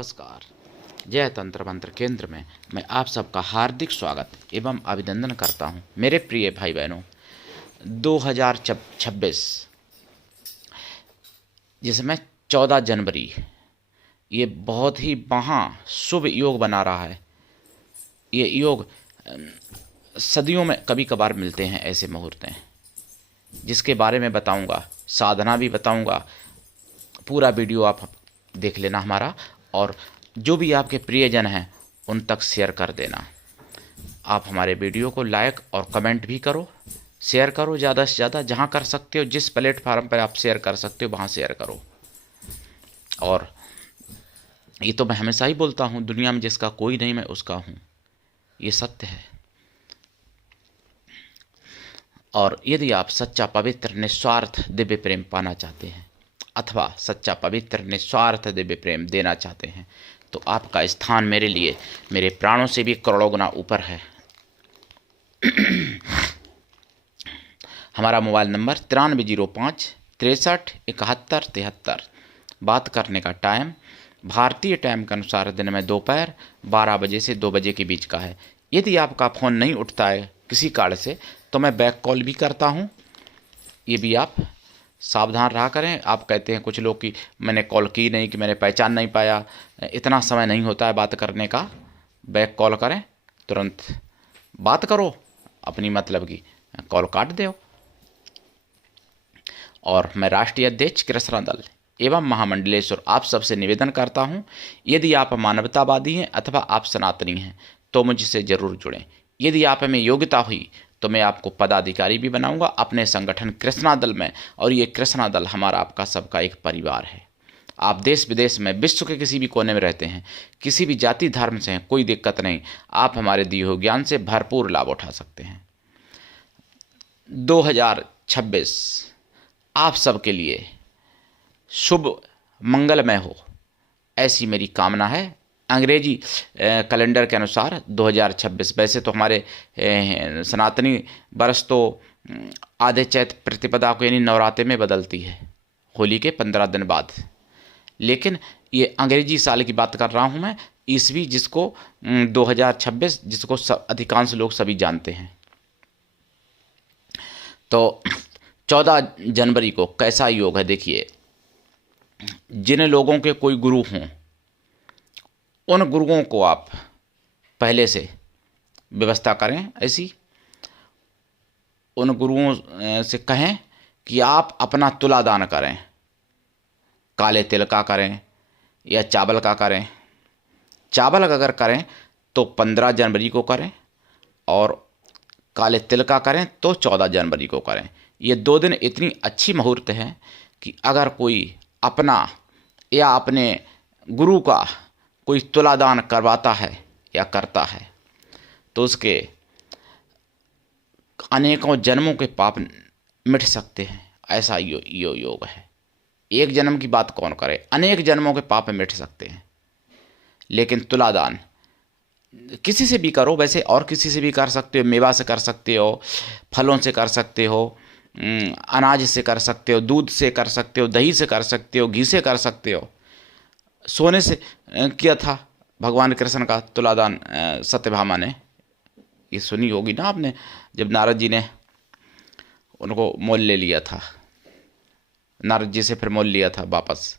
नमस्कार। जय तंत्र मंत्र केंद्र में मैं आप सबका हार्दिक स्वागत एवं अभिनंदन करता हूं। मेरे प्रिय भाई बहनों, 2026 जिसमें 14 जनवरी ये बहुत ही महा शुभ योग बना रहा है। ये योग सदियों में कभी कभार मिलते हैं ऐसे मुहूर्त हैं, जिसके बारे में बताऊंगा, साधना भी बताऊंगा। पूरा वीडियो आप देख लेना हमारा, और जो भी आपके प्रियजन हैं उन तक शेयर कर देना। आप हमारे वीडियो को लाइक और कमेंट भी करो, शेयर करो ज़्यादा से ज़्यादा। जहाँ कर सकते हो, जिस प्लेटफार्म पर आप शेयर कर सकते हो वहाँ शेयर करो। और ये तो मैं हमेशा ही बोलता हूँ, दुनिया में जिसका कोई नहीं मैं उसका हूँ, ये सत्य है। और यदि आप सच्चा पवित्र निस्वार्थ दिव्य प्रेम पाना चाहते हैं अथवा सच्चा पवित्र निस्वार्थ दिव्य प्रेम देना चाहते हैं, तो आपका स्थान मेरे लिए मेरे प्राणों से भी करोड़ों गुना ऊपर है। हमारा मोबाइल नंबर 9305 63 71 73। बात करने का टाइम भारतीय टाइम के अनुसार दिन में दोपहर 12 बजे से 2 बजे के बीच का है। यदि आपका फ़ोन नहीं उठता है किसी कारण से, तो मैं बैक कॉल भी करता हूँ। ये भी आप सावधान रहा करें। आप कहते हैं कुछ लोग कि मैंने कॉल की नहीं, कि मैंने पहचान नहीं पाया। इतना समय नहीं होता है बात करने का। बैक कॉल करें, तुरंत बात करो अपनी मतलब की, कॉल काट दो। और मैं राष्ट्रीय अध्यक्ष कृष्णा दल एवं महामंडलेश्वर आप सबसे निवेदन करता हूं, यदि आप मानवतावादी हैं अथवा आप सनातनी हैं तो मुझसे ज़रूर जुड़ें। यदि आप में योग्यता हुई तो मैं आपको पदाधिकारी भी बनाऊंगा अपने संगठन कृष्णा दल में। और ये कृष्णा दल हमारा आपका सबका एक परिवार है। आप देश विदेश में, विश्व के किसी भी कोने में रहते हैं, किसी भी जाति धर्म से हैं, कोई दिक्कत नहीं। आप हमारे दिए हुए ज्ञान से भरपूर लाभ उठा सकते हैं। 2026 आप सबके लिए शुभ मंगलमय हो, ऐसी मेरी कामना है। अंग्रेजी कैलेंडर के अनुसार 2026, वैसे तो हमारे सनातनी वर्ष तो आधे चैत प्रतिपदा को यानी नवरात्रे में बदलती है, होली के 15 दिन बाद। लेकिन ये अंग्रेजी साल की बात कर रहा हूँ मैं, ईस्वी, जिसको 2026 जिसको अधिकांश लोग सभी जानते हैं। तो 14 जनवरी को कैसा योग है देखिए। जिन लोगों के कोई गुरु हों, उन गुरुओं को आप पहले से व्यवस्था करें ऐसी। उन गुरुओं से कहें कि आप अपना तुला दान करें। काले तिल का करें या चावल का करें। चावल अगर करें तो 15 जनवरी को करें, और काले तिल का करें तो 14 जनवरी को करें। ये 2 दिन इतनी अच्छी मुहूर्त है कि अगर कोई अपना या अपने गुरु का कोई तुलादान करवाता है या करता है, तो उसके अनेकों जन्मों के पाप मिट सकते हैं। ऐसा योग है। एक जन्म की बात कौन करे, अनेक जन्मों के पाप मिट सकते हैं। लेकिन तुलादान किसी से भी करो, वैसे और किसी से भी कर सकते हो। मेवा से कर सकते हो, फलों से कर सकते हो, अनाज से कर सकते हो, दूध से कर सकते हो, दही से कर सकते हो, घी से कर सकते हो। सोने से किया था भगवान कृष्ण का तुलादान सत्यभामा ने। ये सुनी होगी ना आपने, जब नारद जी ने उनको मोल ले लिया था, नारद जी से फिर मोल लिया था वापस।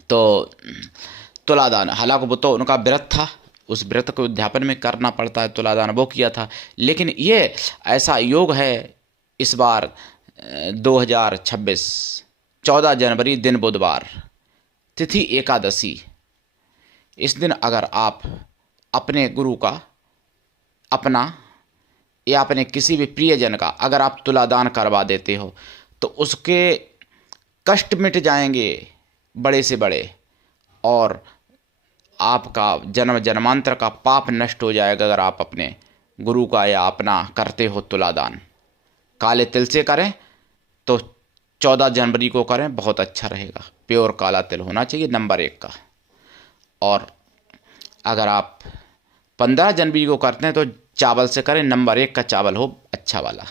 तो तुलादान, हालांकि वो तो उनका व्रत था, उस व्रत को उद्यापन में करना पड़ता है, तुलादान वो किया था। लेकिन ये ऐसा योग है इस बार 2026 14 जनवरी दिन बुधवार, तिथि एकादशी। इस दिन अगर आप अपने गुरु का, अपना या अपने किसी भी प्रियजन का अगर आप तुलादान करवा देते हो, तो उसके कष्ट मिट जाएंगे बड़े से बड़े, और आपका जन्म जन्मांतर का पाप नष्ट हो जाएगा अगर आप अपने गुरु का या अपना करते हो तुलादान। काले तिल से करें तो 14 जनवरी को करें, बहुत अच्छा रहेगा। प्योर काला तिल होना चाहिए, नंबर 1 का। और अगर आप 15 जनवरी को करते हैं तो चावल से करें, नंबर 1 का चावल हो, अच्छा वाला,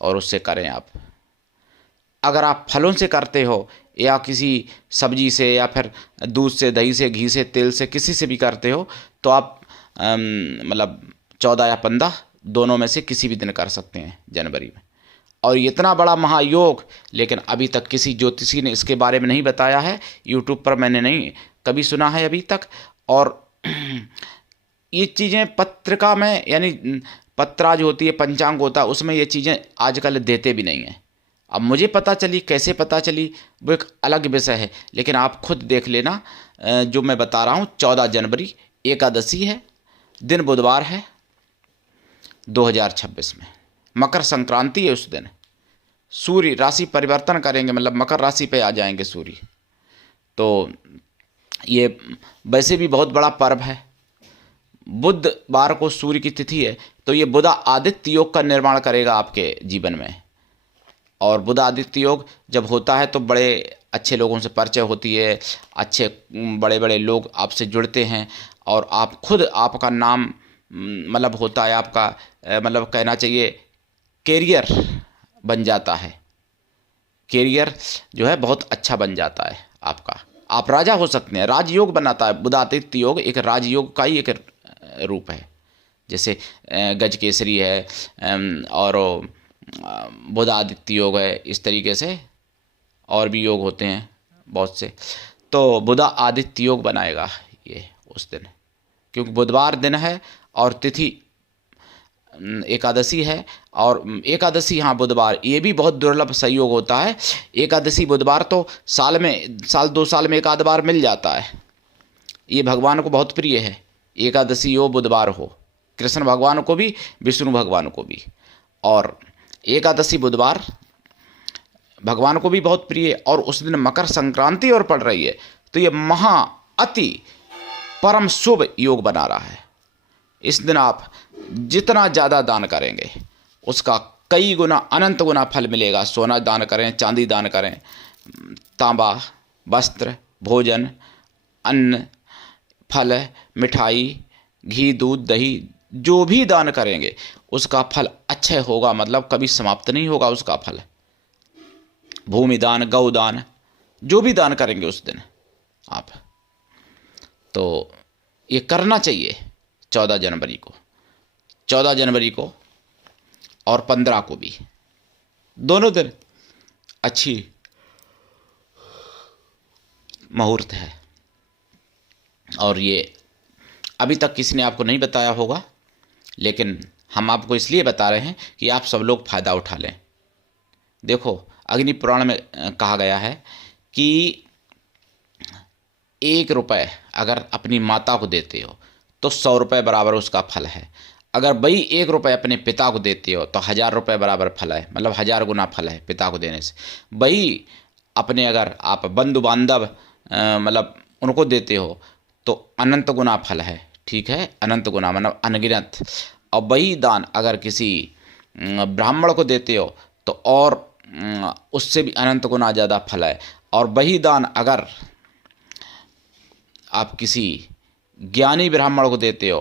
और उससे करें आप। अगर आप फलों से करते हो या किसी सब्जी से या फिर दूध से, दही से, घी से, तेल से, किसी से भी करते हो तो आप मतलब 14 या 15 दोनों में से किसी भी दिन कर सकते हैं जनवरी में। और इतना बड़ा महायोग, लेकिन अभी तक किसी ज्योतिषी ने इसके बारे में नहीं बताया है। यूट्यूब पर मैंने नहीं कभी सुना है अभी तक। और ये चीज़ें पत्रिका में, यानी पत्रा जो होती है, पंचांग होता है, उसमें ये चीज़ें आजकल देते भी नहीं हैं। अब मुझे पता चली, कैसे पता चली वो एक अलग विषय है, लेकिन आप खुद देख लेना। जो मैं बता रहा हूँ, 14 जनवरी एकादशी है, दिन बुधवार है 2026 में, मकर संक्रांति है। उस दिन सूर्य राशि परिवर्तन करेंगे, मतलब मकर राशि पे आ जाएंगे सूर्य। तो ये वैसे भी बहुत बड़ा पर्व है। बुधवार को सूर्य की तिथि है, तो ये बुध आदित्य योग का निर्माण करेगा आपके जीवन में। और बुध आदित्य योग जब होता है तो बड़े अच्छे लोगों से परिचय होती है, अच्छे बड़े बड़े लोग आपसे जुड़ते हैं, और आप खुद, आपका नाम मतलब होता है, आपका मतलब कहना चाहिए कैरियर बन जाता है। कैरियर जो है बहुत अच्छा बन जाता है आपका। आप राजा हो सकते हैं, राजयोग बनाता है। बुध आदित्य योग एक राजयोग का ही एक रूप है। जैसे गज केसरी है और बुध आदित्य योग है, इस तरीके से और भी योग होते हैं बहुत से। तो बुध आदित्य योग बनाएगा ये उस दिन, क्योंकि बुधवार दिन है और तिथि एकादशी है। और एकादशी, हाँ बुधवार, ये भी बहुत दुर्लभ संयोग होता है। एकादशी बुधवार तो साल में, साल 2 साल में एक आध बार मिल जाता है। ये भगवान को बहुत प्रिय है, एकादशी हो बुधवार हो, कृष्ण भगवान को भी, विष्णु भगवान को भी। और एकादशी बुधवार भगवान को भी बहुत प्रिय है। और उस दिन मकर संक्रांति और पड़ रही है, तो ये महा अति परम शुभ योग बना रहा है। इस दिन आप जितना ज़्यादा दान करेंगे उसका कई गुना, अनंत गुना फल मिलेगा। सोना दान करें, चांदी दान करें, तांबा, वस्त्र, भोजन, अन्न, फल, मिठाई, घी, दूध, दही, जो भी दान करेंगे उसका फल अच्छे होगा, मतलब कभी समाप्त नहीं होगा उसका फल। भूमि दान, गौ दान, जो भी दान करेंगे उस दिन आप, तो ये करना चाहिए 14 जनवरी को। 14 जनवरी को और 15 को भी, दोनों दिन अच्छी मुहूर्त है। और ये अभी तक किसी ने आपको नहीं बताया होगा, लेकिन हम आपको इसलिए बता रहे हैं कि आप सब लोग फ़ायदा उठा लें। देखो, अग्नि पुराण में कहा गया है कि 1 रुपये अगर अपनी माता को देते हो तो 100 रुपये बराबर उसका फल है। अगर वही 1 रुपये अपने पिता को देते हो तो 1000 रुपये बराबर फल है, मतलब 1000 गुना फल है पिता को देने से। वही अपने अगर आप बंधु बांधव मतलब उनको देते हो तो अनंत गुना फल है, ठीक है, अनंत गुना मतलब अनगिनत। और वही दान अगर किसी ब्राह्मण को देते हो तो और उससे भी अनंत गुना ज़्यादा फल है। और वही दान अगर आप किसी ज्ञानी ब्राह्मण को देते हो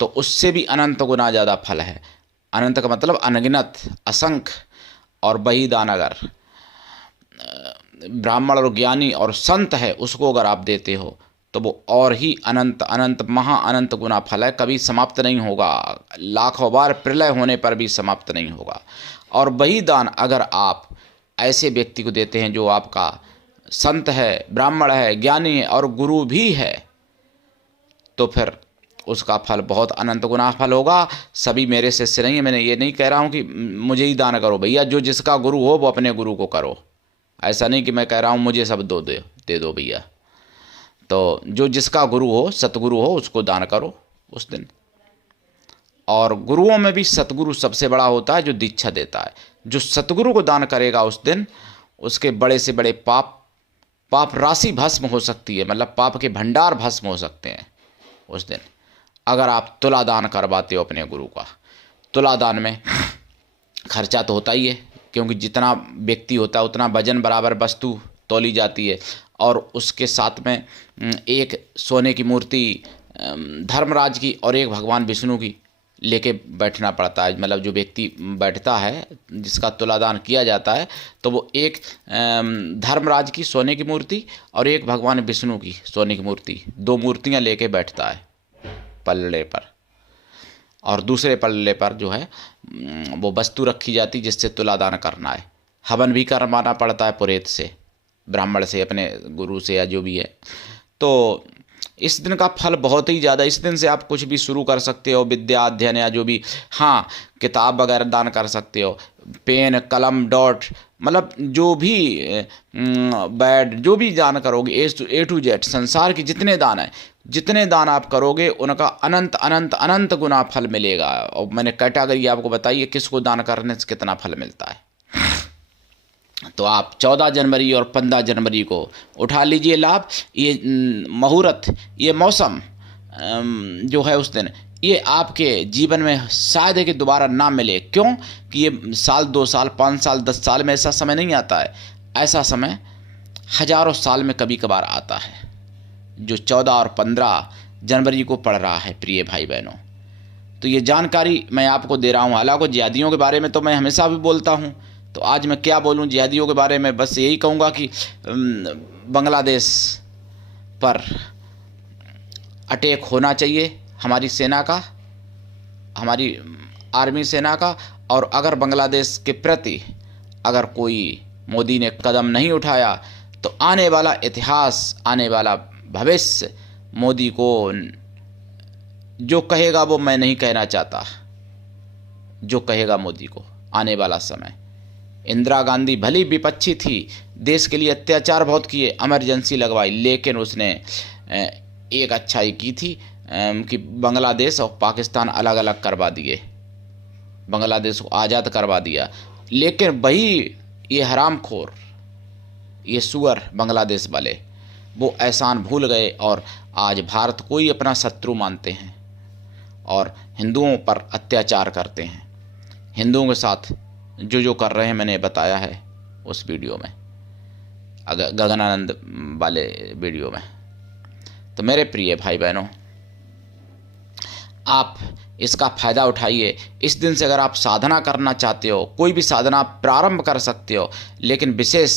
तो उससे भी अनंत गुना ज़्यादा फल है। अनंत का मतलब अनगिनत, असंख्य। और वही दान अगर ब्राह्मण और ज्ञानी और संत है उसको अगर आप देते हो तो वो और ही अनंत अनंत महा अनंत गुना फल है, कभी समाप्त नहीं होगा, लाखों बार प्रलय होने पर भी समाप्त नहीं होगा। और वही दान अगर आप ऐसे व्यक्ति को देते हैं जो आपका संत है, ब्राह्मण है, ज्ञानी है और गुरु भी है, तो फिर उसका फल बहुत अनंत गुना फल होगा। सभी मेरे शिष्य नहीं है, मैंने ये नहीं कह रहा हूँ कि मुझे ही दान करो भैया, जो जिसका गुरु हो वो अपने गुरु को करो। ऐसा नहीं कि मैं कह रहा हूँ मुझे सब दे दो भैया। तो जो जिसका गुरु हो, सतगुरु हो, उसको दान करो उस दिन। और गुरुओं में भी सतगुरु सबसे बड़ा होता है जो दीक्षा देता है। जो सतगुरु को दान करेगा उस दिन उसके बड़े से बड़े पाप राशि भस्म हो सकती है, मतलब पाप के भंडार भस्म हो सकते हैं उस दिन, अगर आप तुला दान करवाते हो अपने गुरु का। तुला दान में खर्चा तो होता ही है, क्योंकि जितना व्यक्ति होता है उतना वजन बराबर वस्तु तोली जाती है। और उसके साथ में एक सोने की मूर्ति धर्मराज की और एक भगवान विष्णु की लेके बैठना पड़ता है। मतलब जो व्यक्ति बैठता है, जिसका तुलादान किया जाता है, तो वो एक धर्मराज की सोने की मूर्ति और एक भगवान विष्णु की सोने की मूर्ति, 2 मूर्तियां लेके बैठता है पल्ले पर, और दूसरे पल्ले पर जो है वो वस्तु रखी जाती जिससे तुलादान करना है। हवन भी करवाना पड़ता है पुरोहित से, ब्राह्मण से, अपने गुरु से या जो भी है। तो इस दिन का फल बहुत ही ज़्यादा, इस दिन से आप कुछ भी शुरू कर सकते हो, विद्या अध्ययन या जो भी, हाँ किताब वगैरह दान कर सकते हो, पेन कलम डॉट, मतलब जो भी बैड जो भी दान करोगे, ए टू जेड संसार के जितने दान हैं, जितने दान आप करोगे उनका अनंत अनंत अनंत गुना फल मिलेगा। और मैंने कैटेगरी आपको बताई है किसको दान करने से कितना फल मिलता है। तो आप 14 जनवरी और 15 जनवरी को उठा लीजिए लाभ। ये मुहूर्त, ये मौसम जो है उस दिन, ये आपके जीवन में शायद है कि दोबारा ना मिले। क्यों कि ये साल 2 साल 5 साल 10 साल में ऐसा समय नहीं आता है। ऐसा समय हजारों साल में कभी कभार आता है, जो 14 और 15 जनवरी को पड़ रहा है प्रिय भाई बहनों। तो ये जानकारी मैं आपको दे रहा हूँ। हालांकि जिहादियों के बारे में तो मैं हमेशा भी बोलता हूँ, तो आज मैं क्या बोलूं जिहादियों के बारे में, बस यही कहूँगा कि बांग्लादेश पर अटैक होना चाहिए हमारी सेना का, हमारी आर्मी सेना का। और अगर बांग्लादेश के प्रति अगर कोई मोदी ने कदम नहीं उठाया तो आने वाला इतिहास, आने वाला भविष्य मोदी को जो कहेगा वो मैं नहीं कहना चाहता, जो कहेगा मोदी को आने वाला समय। इंदिरा गांधी भली विपक्षी थी, देश के लिए अत्याचार बहुत किए, इमरजेंसी लगवाई, लेकिन उसने एक अच्छाई की थी कि बांग्लादेश और पाकिस्तान अलग अलग करवा दिए, बांग्लादेश को आज़ाद करवा दिया। लेकिन वही ये हरामखोर, ये सुअर बांग्लादेश वाले, वो एहसान भूल गए और आज भारत को ही अपना शत्रु मानते हैं और हिंदुओं पर अत्याचार करते हैं। हिंदुओं के साथ जो कर रहे हैं मैंने बताया है उस वीडियो में, गगनानंद वाले वीडियो में। तो मेरे प्रिय भाई बहनों, आप इसका फ़ायदा उठाइए। इस दिन से अगर आप साधना करना चाहते हो, कोई भी साधना प्रारंभ कर सकते हो, लेकिन विशेष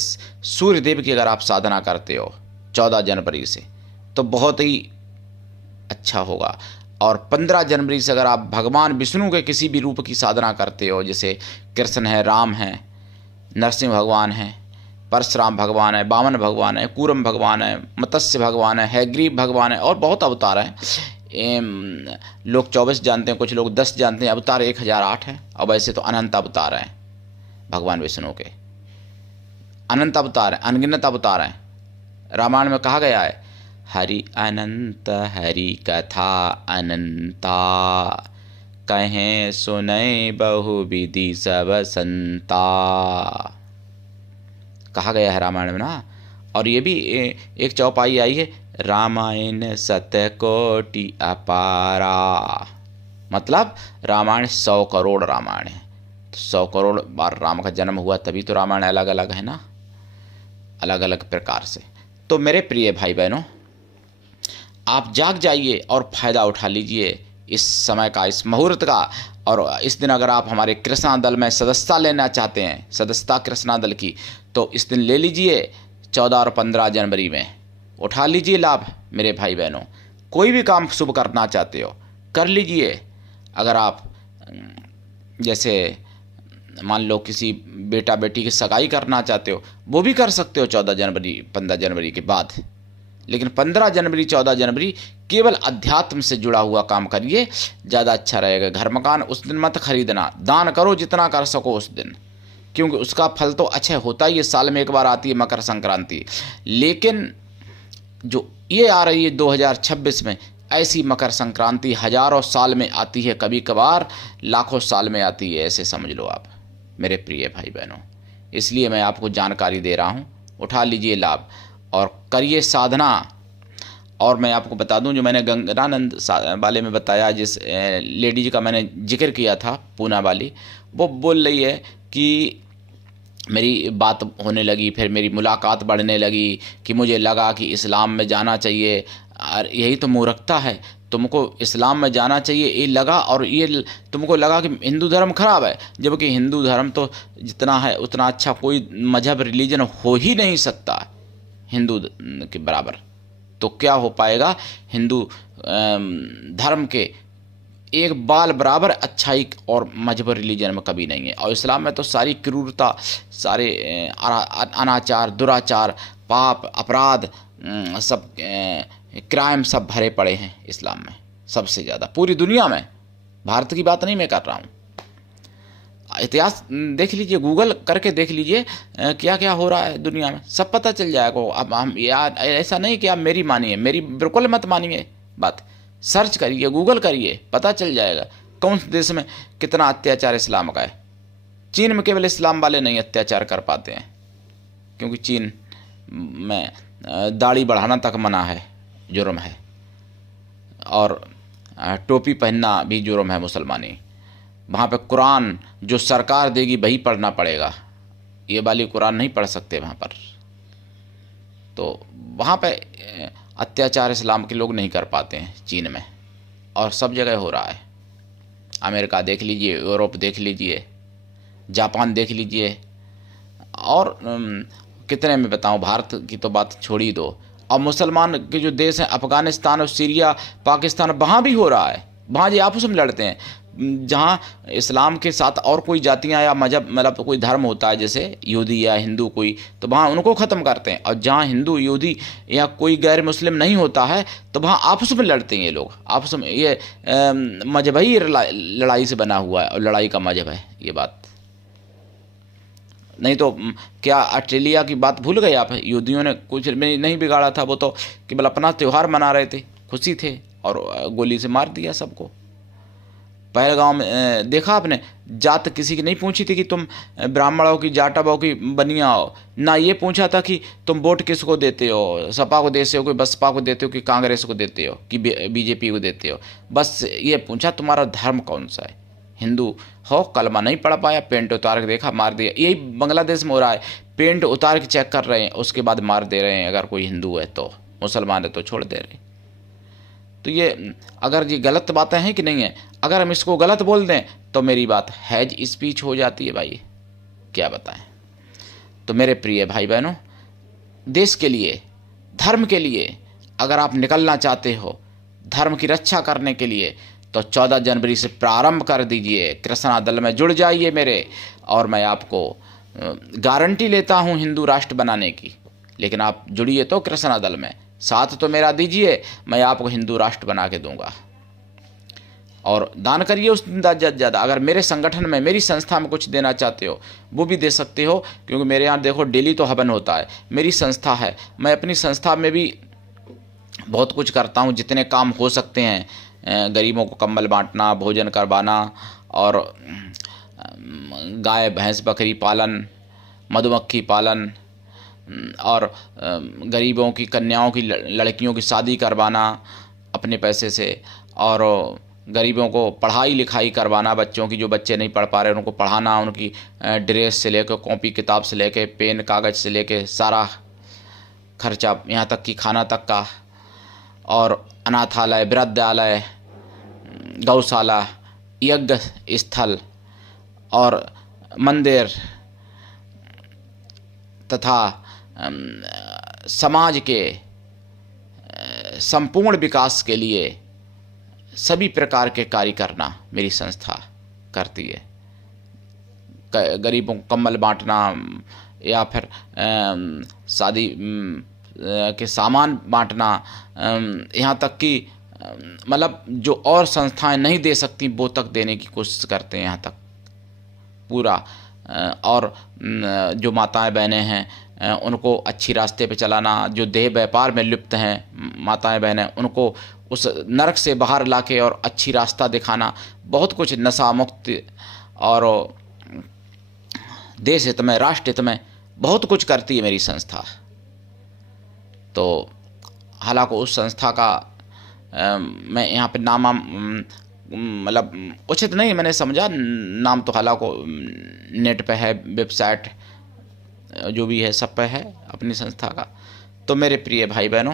सूर्य देव की अगर आप साधना करते हो 14 जनवरी से तो बहुत ही अच्छा होगा। और 15 जनवरी से अगर आप भगवान विष्णु के किसी भी रूप की साधना करते हो, जैसे कृष्ण है, राम है, नरसिंह भगवान है, परशुराम भगवान है, वामन भगवान है, कूरम भगवान है, मत्स्य भगवान है, हैग्रीव भगवान है, और बहुत अवतार हैं। लोग 24 जानते हैं, कुछ लोग 10 जानते हैं, अवतार 1008 है। और वैसे तो अनंत अवतार हैं भगवान विष्णु के, अनंत अवतार हैं, अनगिनत अवतार हैं। रामायण में कहा गया है, हरि अनंत हरि कथा अनंता, कहें सुनय बहुविधि सब संता, कहा गया है रामायण में ना। और ये भी एक चौपाई आई है, रामायण शतकोटि अपारा, मतलब रामायण 100 करोड़ रामायण है। तो 100 करोड़ बार राम का जन्म हुआ, तभी तो रामायण अलग अलग है ना, अलग अलग प्रकार से। तो मेरे प्रिय भाई बहनों, आप जाग जाइए और फ़ायदा उठा लीजिए इस समय का, इस मुहूर्त का। और इस दिन अगर आप हमारे कृष्णा दल में सदस्यता लेना चाहते हैं, सदस्यता कृष्णा दल की, तो इस दिन ले लीजिए। 14 और 15 जनवरी में उठा लीजिए लाभ मेरे भाई बहनों। कोई भी काम शुभ करना चाहते हो कर लीजिए। अगर आप जैसे मान लो किसी बेटा बेटी की सगाई करना चाहते हो, वो भी कर सकते हो 14 जनवरी 15 जनवरी के बाद। लेकिन 15 जनवरी 14 जनवरी केवल अध्यात्म से जुड़ा हुआ काम करिए, ज़्यादा अच्छा रहेगा। घर मकान उस दिन मत खरीदना, दान करो जितना कर सको उस दिन, क्योंकि उसका फल तो अच्छा होता ही है। साल में एक बार आती है मकर संक्रांति, लेकिन जो ये आ रही है 2026 में, ऐसी मकर संक्रांति हजारों साल में आती है, कभी कभार लाखों साल में आती है, ऐसे समझ लो आप मेरे प्रिय भाई बहनों। इसलिए मैं आपको जानकारी दे रहा हूँ, उठा लीजिए लाभ और करिए साधना। और मैं आपको बता दूं, जो मैंने गंगानंद वाले में बताया, जिस लेडीज का मैंने जिक्र किया था पूना वाली, वो बोल रही है कि मेरी बात होने लगी, फिर मेरी मुलाकात बढ़ने लगी कि मुझे लगा कि इस्लाम में जाना चाहिए। और यही तो मूर्खता है। तुमको इस्लाम में जाना चाहिए ये लगा, और ये तुमको लगा कि हिंदू धर्म खराब है, जबकि हिंदू धर्म तो जितना है उतना अच्छा कोई मजहब रिलीजन हो ही नहीं सकता हिंदू के बराबर। तो क्या हो पाएगा, हिंदू धर्म के एक बाल बराबर अच्छाई और मजहब रिलीजन में कभी नहीं है। और इस्लाम में तो सारी क्रूरता, सारे अनाचार, दुराचार, पाप, अपराध, सब क्राइम सब भरे पड़े हैं इस्लाम में, सबसे ज़्यादा पूरी दुनिया में। भारत की बात नहीं मैं कर रहा हूँ, इतिहास देख लीजिए, गूगल करके देख लीजिए क्या क्या हो रहा है दुनिया में, सब पता चल जाएगा। अब हम यार ऐसा नहीं कि आप मेरी मानिए, मेरी बिल्कुल मत मानिए बात, सर्च करिए, गूगल करिए, पता चल जाएगा कौन से देश में कितना अत्याचार इस्लाम का है। चीन में केवल इस्लाम वाले नहीं अत्याचार कर पाते हैं, क्योंकि चीन में दाढ़ी बढ़ाना तक मना है, जुर्म है, और टोपी पहनना भी जुर्म है मुसलमानी। वहाँ पे कुरान जो सरकार देगी वही पढ़ना पड़ेगा, ये वाली कुरान नहीं पढ़ सकते वहाँ पर। तो वहाँ पे अत्याचार इस्लाम के लोग नहीं कर पाते हैं चीन में, और सब जगह हो रहा है। अमेरिका देख लीजिए, यूरोप देख लीजिए, जापान देख लीजिए, और कितने में बताऊं, भारत की तो बात छोड़ ही दो। और मुसलमान के जो देश हैं, अफ़गानिस्तान और सीरिया, पाकिस्तान, वहाँ भी हो रहा है। वहाँ जी आपस में लड़ते हैं, जहाँ इस्लाम के साथ और कोई जातियाँ या मजहब मतलब कोई धर्म होता है, जैसे यहूदी या हिंदू कोई, तो वहाँ उनको ख़त्म करते हैं। और जहाँ हिंदू, यहूदी या कोई गैर मुस्लिम नहीं होता है, तो वहाँ आपस में लड़ते हैं ये लोग, आपस में। ये मजहबी लड़ाई से बना हुआ है, और लड़ाई का मजहब है ये बात। नहीं तो क्या ऑस्ट्रेलिया की बात भूल गए आप? यहूदियों ने कुछ नहीं बिगाड़ा था, वो तो केवल अपना त्यौहार मना रहे थे, खुशी थे, और गोली से मार दिया सबको। पहलगांव में देखा आपने, जात किसी की नहीं पूछी थी कि तुम ब्राह्मण हो कि जाटा हो कि बनिया हो, ना ये पूछा था कि तुम वोट किसको देते हो, सपा को देते हो कि बसपा को देते हो कि कांग्रेस को देते हो कि बीजेपी को देते हो। बस ये पूछा तुम्हारा धर्म कौन सा है, हिंदू हो, कलमा नहीं पढ़ पाया, पेंट उतार के देखा, मार दिया। यही बांग्लादेश में हो रहा है, पेंट उतार के चेक कर रहे हैं, उसके बाद मार दे रहे हैं। अगर कोई हिंदू है तो, मुसलमान है तो छोड़ दे रहे हैं। तो ये अगर ये गलत बातें हैं कि नहीं है, अगर हम इसको गलत बोल दें तो मेरी बात हैज स्पीच हो जाती है भाई, क्या बताएं। तो मेरे प्रिय भाई बहनों, देश के लिए, धर्म के लिए अगर आप निकलना चाहते हो, धर्म की रक्षा करने के लिए, तो 14 जनवरी से प्रारंभ कर दीजिए, कृष्णा दल में जुड़ जाइए मेरे, और मैं आपको गारंटी लेता हूँ हिंदू राष्ट्र बनाने की। लेकिन आप जुड़िए तो कृष्णा दल में, साथ तो मेरा दीजिए, मैं आपको हिंदू राष्ट्र बना के दूंगा। और दान करिए उस दिन ज़्यादा। अगर मेरे संगठन में, मेरी संस्था में कुछ देना चाहते हो वो भी दे सकते हो, क्योंकि मेरे यहाँ देखो डेली तो हवन होता है, मेरी संस्था है, मैं अपनी संस्था में भी बहुत कुछ करता हूँ, जितने काम हो सकते हैं। गरीबों को कंबल बांटना, भोजन करवाना, और गाय भैंस बकरी पालन, मधुमक्खी पालन, और गरीबों की कन्याओं की, लड़कियों की शादी करवाना अपने पैसे से, और गरीबों को पढ़ाई लिखाई करवाना, बच्चों की, जो बच्चे नहीं पढ़ पा रहे उनको पढ़ाना, उनकी ड्रेस से लेकर, कॉपी किताब से लेकर, पेन कागज़ से लेकर सारा खर्चा, यहाँ तक कि खाना तक का। और अनाथालय, वृद्धालय, गौशाला, यज्ञ स्थल और मंदिर तथा समाज के संपूर्ण विकास के लिए सभी प्रकार के कार्य करना मेरी संस्था करती है। गरीबों को कंबल बांटना, या फिर शादी के सामान बांटना, यहाँ तक कि मतलब जो और संस्थाएं नहीं दे सकती वो तक देने की कोशिश करते हैं यहाँ तक पूरा। और जो माताएं बहनें हैं उनको अच्छी रास्ते पे चलाना, जो देह व्यापार में लिप्त हैं माताएं बहनें, उनको उस नरक से बाहर लाके और अच्छी रास्ता दिखाना, बहुत कुछ, नशा मुक्त और देश हित में, राष्ट्र हित में बहुत कुछ करती है मेरी संस्था। तो हालांकि उस संस्था का मैं यहाँ पे नाम मतलब उचित नहीं मैंने समझा, नाम तो हालांकि नेट पे है, वेबसाइट जो भी है सब पे है अपनी संस्था का। तो मेरे प्रिय भाई बहनों,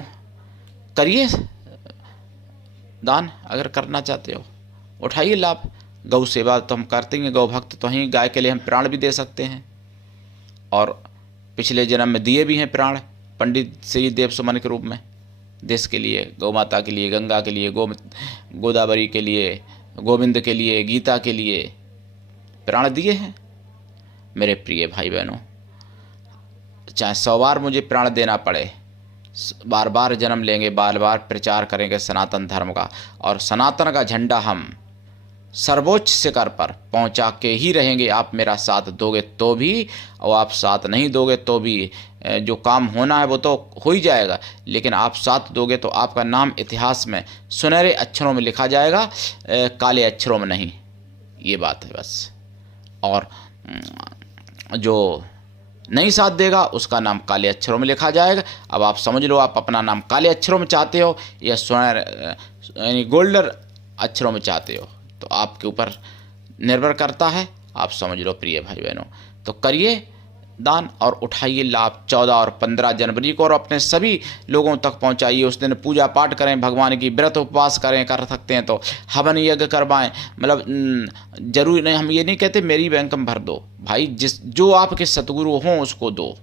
करिए दान अगर करना चाहते हो उठाइए लाभ। गौ सेवा तो हम करते हैं, गौ भक्त तो हैं, गाय के लिए हम प्राण भी दे सकते हैं और पिछले जन्म में दिए भी हैं प्राण पंडित श्री देव सुमन के रूप में, देश के लिए, गौ माता के लिए, गंगा के लिए, गोदावरी के लिए, गोविंद के लिए, गीता के लिए प्राण दिए हैं। मेरे प्रिय भाई बहनों, चाहे 100 बार मुझे प्राण देना पड़े, बार बार जन्म लेंगे, बार बार प्रचार करेंगे सनातन धर्म का, और सनातन का झंडा हम सर्वोच्च शिखर पर पहुंचा के ही रहेंगे। आप मेरा साथ दोगे तो भी, और आप साथ नहीं दोगे तो भी, जो काम होना है वो तो हो ही जाएगा, लेकिन आप साथ दोगे तो आपका नाम इतिहास में सुनहरे अक्षरों में लिखा जाएगा, काले अक्षरों में नहीं। ये बात है बस। और जो नहीं साथ देगा उसका नाम काले अक्षरों में लिखा जाएगा। अब आप समझ लो, आप अपना नाम काले अक्षरों में चाहते हो या यानी गोल्डन अक्षरों में चाहते हो, तो आपके ऊपर निर्भर करता है। आप समझ लो प्रिय भाई बहनों, तो करिए दान और उठाइए लाभ 14 और 15 जनवरी को, और अपने सभी लोगों तक पहुंचाइए। उस दिन पूजा पाठ करें, भगवान की व्रत उपवास करें, कर सकते हैं तो हवन यज्ञ करवाएं। मतलब जरूरी नहीं, हम ये नहीं कहते मेरी बैंक में भर दो भाई, जो आपके सतगुरु हों उसको दो।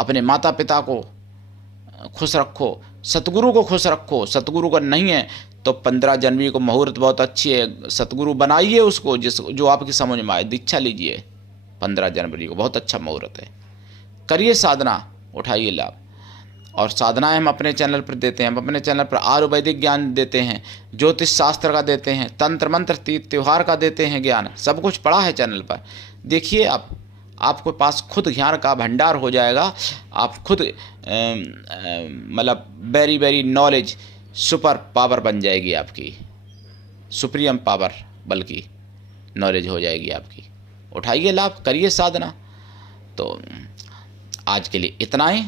अपने माता पिता को खुश रखो, सतगुरु को खुश रखो। सतगुरु का नहीं है तो 15 जनवरी को मुहूर्त बहुत अच्छी है, सतगुरु बनाइए उसको, जो आपकी समझ में आए, दीक्षा लीजिए। 15 जनवरी को बहुत अच्छा मुहूर्त है, करिए साधना, उठाइए लाभ। और साधनाएं हम अपने चैनल पर देते हैं। हम अपने चैनल पर आयुर्वेदिक ज्ञान देते हैं, ज्योतिष शास्त्र का देते हैं, तंत्र मंत्र तीज त्योहार का देते हैं ज्ञान, सब कुछ पड़ा है चैनल पर। देखिए आपके पास खुद ज्ञान का भंडार हो जाएगा। आप खुद मतलब very very knowledge super power बन जाएगी आपकी, सुप्रीम पावर बल्कि नॉलेज हो जाएगी आपकी। उठाइए लाभ, करिए साधना। तो आज के लिए इतना ही,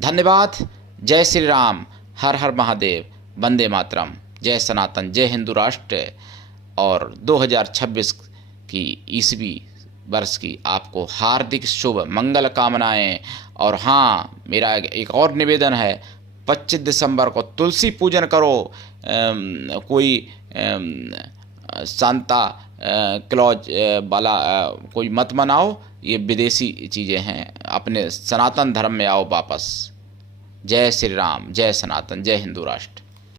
धन्यवाद। जय श्री राम, हर हर महादेव, वंदे मातरम, जय सनातन, जय हिंदू राष्ट्र। और 2026 की ईस्वी वर्ष की आपको हार्दिक शुभ मंगल कामनाएं। और हाँ, मेरा एक और निवेदन है, 25 दिसंबर को तुलसी पूजन करो। कोई सांता क्लॉज वाला कोई मत मनाओ, ये विदेशी चीज़ें हैं। अपने सनातन धर्म में आओ वापस। जय श्री राम, जय सनातन, जय हिंदू राष्ट्र।